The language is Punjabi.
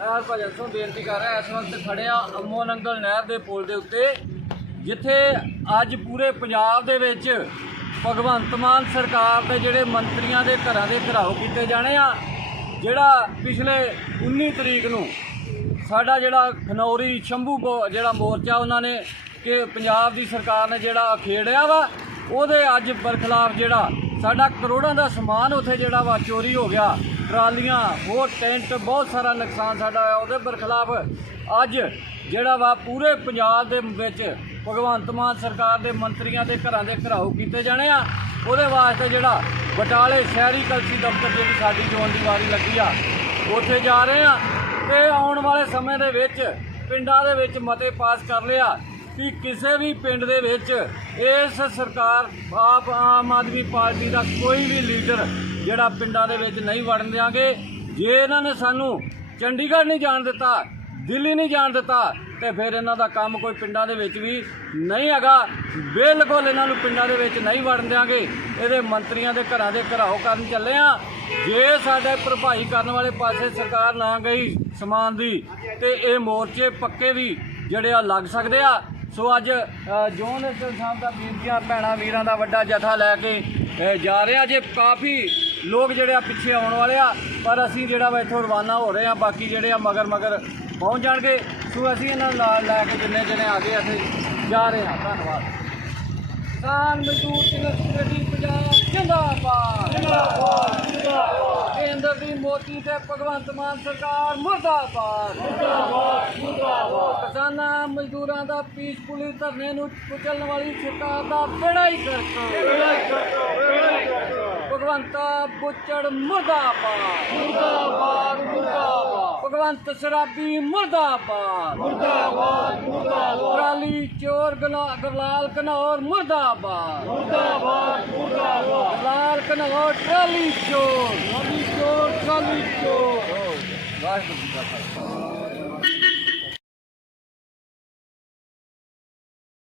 ਮੈਂ ਭਜਨ ਸਿੰਘ ਬੇਨਤੀ ਕਰ ਰਿਹਾ ਇਸ ਵਕਤ ਖੜਿਆ ਅਮੋ ਨੰਗਲ ਨਹਿਰ ਦੇ ਪੁਲ ਦੇ ਉੱਤੇ ਜਿੱਥੇ ਅੱਜ ਪੂਰੇ ਪੰਜਾਬ ਦੇ ਵਿੱਚ ਭਗਵੰਤ ਮਾਨ ਸਰਕਾਰ ਦੇ ਜਿਹੜੇ ਮੰਤਰੀਆਂ ਦੇ ਘਰਾਂ ਦੇ ਘਰਾਓ ਕੀਤੇ ਜਾਣੇ ਆ ਜਿਹੜਾ ਪਿਛਲੇ 19 ਤਰੀਕ ਨੂੰ ਸਾਡਾ ਜਿਹੜਾ ਖਨੌਰੀ ਸ਼ੰਭੂ ਜਿਹੜਾ ਮੋਰਚਾ ਉਹਨਾਂ ਨੇ ਕਿ ਪੰਜਾਬ ਦੀ ਸਰਕਾਰ ਨੇ ਜਿਹੜਾ ਖੇੜਿਆ ਵਾ ਉਹਦੇ ਅੱਜ ਬਰਖਲਾਫ ਜਿਹੜਾ ਸਾਡਾ ਕਰੋੜਾਂ ਦਾ ਸਮਾਨ ਉੱਥੇ ਜਿਹੜਾ ਵਾ ਚੋਰੀ ਹੋ ਗਿਆ। ਟਰਾਲੀਆਂ, ਹੋਰ ਟੈਂਟ, ਬਹੁਤ ਸਾਰਾ ਨੁਕਸਾਨ ਸਾਡਾ ਹੋਇਆ। ਉਹਦੇ ਬਰਖਲਾਫ ਅੱਜ ਜਿਹੜਾ ਵਾ ਪੂਰੇ ਪੰਜਾਬ ਦੇ ਵਿੱਚ ਭਗਵੰਤ ਮਾਨ ਸਰਕਾਰ ਦੇ ਮੰਤਰੀਆਂ ਦੇ ਘਰਾਂ ਦੇ ਘਰਾਓ ਕੀਤੇ ਜਾਣੇ ਆ। ਉਹਦੇ ਵਾਸਤੇ ਜਿਹੜਾ ਬਟਾਲੇ ਸ਼ਹਿਰੀ ਕਲਸੀ ਦਫ਼ਤਰ ਜਿਹੜੀ ਸਾਡੀ ਜੋਨ ਦੀ ਵਾਰੀ ਲੱਗੀ ਆ, ਉੱਥੇ ਜਾ ਰਹੇ ਆ। ਤੇ ਆਉਣ ਵਾਲੇ ਸਮੇਂ ਦੇ ਵਿੱਚ ਪਿੰਡਾਂ ਦੇ ਵਿੱਚ ਮਤੇ ਪਾਸ ਕਰ ਲਿਆ। ਕਿ ਕਿਸੇ ਵੀ ਪਿੰਡ ਦੇ ਵਿੱਚ ਇਸ ਸਰਕਾਰ ਆਪ ਆਮ ਆਦਮੀ ਪਾਰਟੀ ਦਾ ਕੋਈ ਵੀ ਲੀਡਰ ਜਿਹੜਾ ਪਿੰਡਾਂ ਦੇ ਵਿੱਚ ਨਹੀਂ ਵੜਨ ਦਿਆਂਗੇ। ਜੇ ਇਹਨਾਂ ਨੇ ਸਾਨੂੰ ਚੰਡੀਗੜ੍ਹ ਨਹੀਂ ਜਾਣ ਦਿੱਤਾ, ਦਿੱਲੀ ਨਹੀਂ ਜਾਣ ਦਿੱਤਾ, ਤੇ ਫਿਰ ਇਹਨਾਂ ਦਾ ਕੰਮ ਕੋਈ ਪਿੰਡਾਂ ਦੇ ਵਿੱਚ ਵੀ ਨਹੀਂ ਹੈਗਾ। ਬਿਲਕੁਲ ਇਹਨਾਂ ਨੂੰ ਪਿੰਡਾਂ ਦੇ ਵਿੱਚ ਨਹੀਂ ਵੜਨ ਦਿਆਂਗੇ। ਇਹਦੇ ਮੰਤਰੀਆਂ ਦੇ ਘਰਾਂ ਦੇ ਘਰਾਓ ਕਰਨ ਚੱਲੇ ਆ। ਜੇ ਸਾਡੇ ਭਰਪਾਈ ਕਰਨ ਵਾਲੇ ਪਾਸੇ ਸਰਕਾਰ ਨਾ ਗਈ ਸਮਾਨ ਦੀ, ਤੇ ਇਹ ਮੋਰਚੇ ਪੱਕੇ ਵੀ ਜਿਹੜੇ ਆ ਲੱਗ ਸਕਦੇ ਆ। ਸੋ ਅੱਜ ਜੋਨ ਐਸਐਲ ਸਾਹਿਬ ਦਾ ਬੀਬੀਆਂ ਭੈਣਾਂ ਵੀਰਾਂ ਦਾ ਵੱਡਾ ਜਥਾ ਲੈ ਕੇ ਜਾ ਰਿਹਾ ਜੇ ਕਾਫੀ ਲੋਕ ਜਿਹੜੇ ਆ ਪਿੱਛੇ ਆਉਣ ਵਾਲੇ ਆ ਪਰ ਅਸੀਂ ਜਿਹੜਾ ਵਾ ਇੱਥੋਂ ਰਵਾਨਾ ਹੋ ਰਹੇ ਆ ਬਾਕੀ ਜਿਹੜੇ ਆ ਮਗਰ ਮਗਰ ਪਹੁੰਚ ਜਾਣਗੇ। ਸੋ ਅਸੀਂ ਇਹਨਾਂ ਨੂੰ ਨਾਲ ਲੈ ਕੇ ਜਿੰਨੇ ਜਣੇ ਆ ਗਏ ਅਸੀਂ ਜਾ ਰਹੇ ਹਾਂ ਧੰਨਵਾਦ। ਕਿਸਾਨ ਮਜ਼ਦੂਰ ਕਮੇਟੀ ਪੰਜਾਬ ਜਿੰਦਾਬਾਦ। ਜਿੰਦਾਬਾਦ ਜਿੰਦਾਬਾਦ। ਕੇਂਦਰ ਦੀ ਮੋਦੀ ਤੇ ਭਗਵੰਤ ਮਾਨ ਸਰਕਾਰ ਮੁਰਦਾਬਾਦ। ਮੁਰਦਾਬਾਦ ਮੁਰਦਾਬਾਦ। ਕਿਸਾਨਾਂ ਮਜ਼ਦੂਰਾਂ ਦਾ ਪੀਸਫੁਲੀ ਧਰਨੇ ਨੂੰ ਕੁਚਲਣ ਵਾਲੀ ਸਰਕਾਰ ਦਾ ਬੇੜਾ ਹੀ ਭਗਵੰਤਾ ਬੁੱਚੜ ਮੁਰਦਾਬਾਦ। ਮੁਰਦਾਬਾਦ ਮੁਰਦਾਬਾਦ। ਭਗਵੰਤ ਸ਼ਰਾਬੀ ਮੁਰਦਾਬਾਦ। ਮੁਰਦਾਬਾਦ ਮੁਰਦਾਬਾਦ। ਟਰਾਲੀ ਚੋਰ ਗਲਾ- ਗਰਲਾਲ ਕਨੌਰ ਮੁਰਦਾਬਾਦ। ਮੁਰਦਾਬਾਦ ਮੁਰਦਾਬਾਦ। ਗਰਲਾਲ ਕਨੌਰ ਟਰਾਲੀ ਚੋਰ। ਟਰਾਲੀ ਚੋਰ ਟਰਾਲੀ ਚੋਰ। ਵਾਹਿਗੁਰੂ ਜੀ ਕਾ ਖਾਲਸਾ।